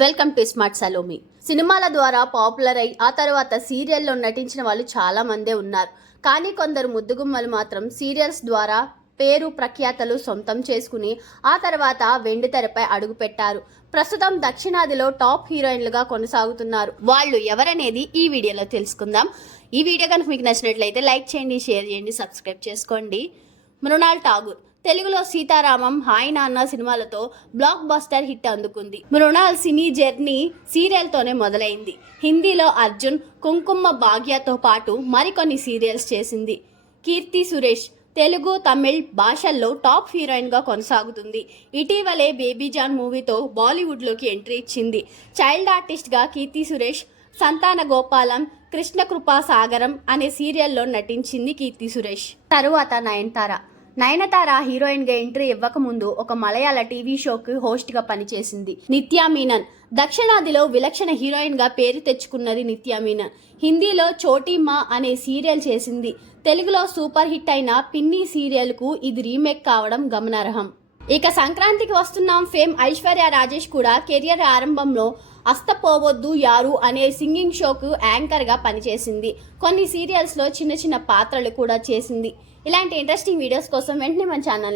Welcome to smart Salomi. సినిమాల ద్వారా popular అయి ఆ తర్వాత సీరియల్లో నటించిన వాళ్ళు చాలా మందే ఉన్నారు. కానీ కొందరు ముద్దుగుమ్మలు మాత్రం సీరియల్స్ ద్వారా పేరు ప్రఖ్యాతలు సొంతం చేసుకుని ఆ తర్వాత వెండితెరపై అడుగుపెట్టారు. ప్రస్తుతం దక్షిణాదిలో టాప్ హీరోయిన్లుగా కొనసాగుతున్నారు. వాళ్ళు ఎవరనేది ఈ వీడియోలో తెలుసుకుందాం. ఈ వీడియో కనుక మీకు నచ్చినట్లయితే లైక్ చేయండి, షేర్ చేయండి, సబ్స్క్రైబ్ చేసుకోండి. మృణాల్ ఠాగూర్ తెలుగులో సీతారామం, హాయ్ నాన్న సినిమాలతో బ్లాక్ బస్టర్ హిట్ అందుకుంది. మృణాల్ సినీ జర్నీ సీరియల్తోనే మొదలైంది. హిందీలో అర్జున్, కుంకుమ భాగ్యతో పాటు మరికొన్ని సీరియల్స్ చేసింది. కీర్తి సురేష్ తెలుగు, తమిళ్ భాషల్లో టాప్ హీరోయిన్గా కొనసాగుతుంది. ఇటీవలే బేబీజాన్ మూవీతో బాలీవుడ్లోకి ఎంట్రీ ఇచ్చింది. చైల్డ్ ఆర్టిస్ట్గా కీర్తి సురేష్ సంతాన గోపాలం, కృష్ణకృపా సాగరం అనే సీరియల్లో నటించింది. కీర్తి సురేష్ తరువాత నయనతార హీరోయిన్ గా ఎంట్రీ ఇవ్వకముందు ఒక మలయాళ టీవీ షోకి హోస్ట్ గా పనిచేసింది. నిత్యా మీనన్ దక్షిణాదిలో విలక్షణ హీరోయిన్ గా పేరు తెచ్చుకున్నది. నిత్యా మీనన్ హిందీలో చోటీమా అనే సీరియల్ చేసింది. తెలుగులో సూపర్ హిట్ అయిన పిన్ని సీరియల్ కు ఇది రీమేక్ కావడం గమనార్హం. ఇక సంక్రాంతికి వస్తున్నాం ఫేమ్ ఐశ్వర్య రాజేష్ కూడా కెరియర్ ఆరంభంలో అస్తపోవద్దు యారు అనే సింగింగ్ షోకు యాంకర్ గా పనిచేసింది. కొన్ని సీరియల్స్ లో చిన్న చిన్న పాత్రలు కూడా చేసింది. ఇలాంటి ఇంట్రెస్టింగ్ వీడియోస్ కోసం వెంటనే మన ఛానల్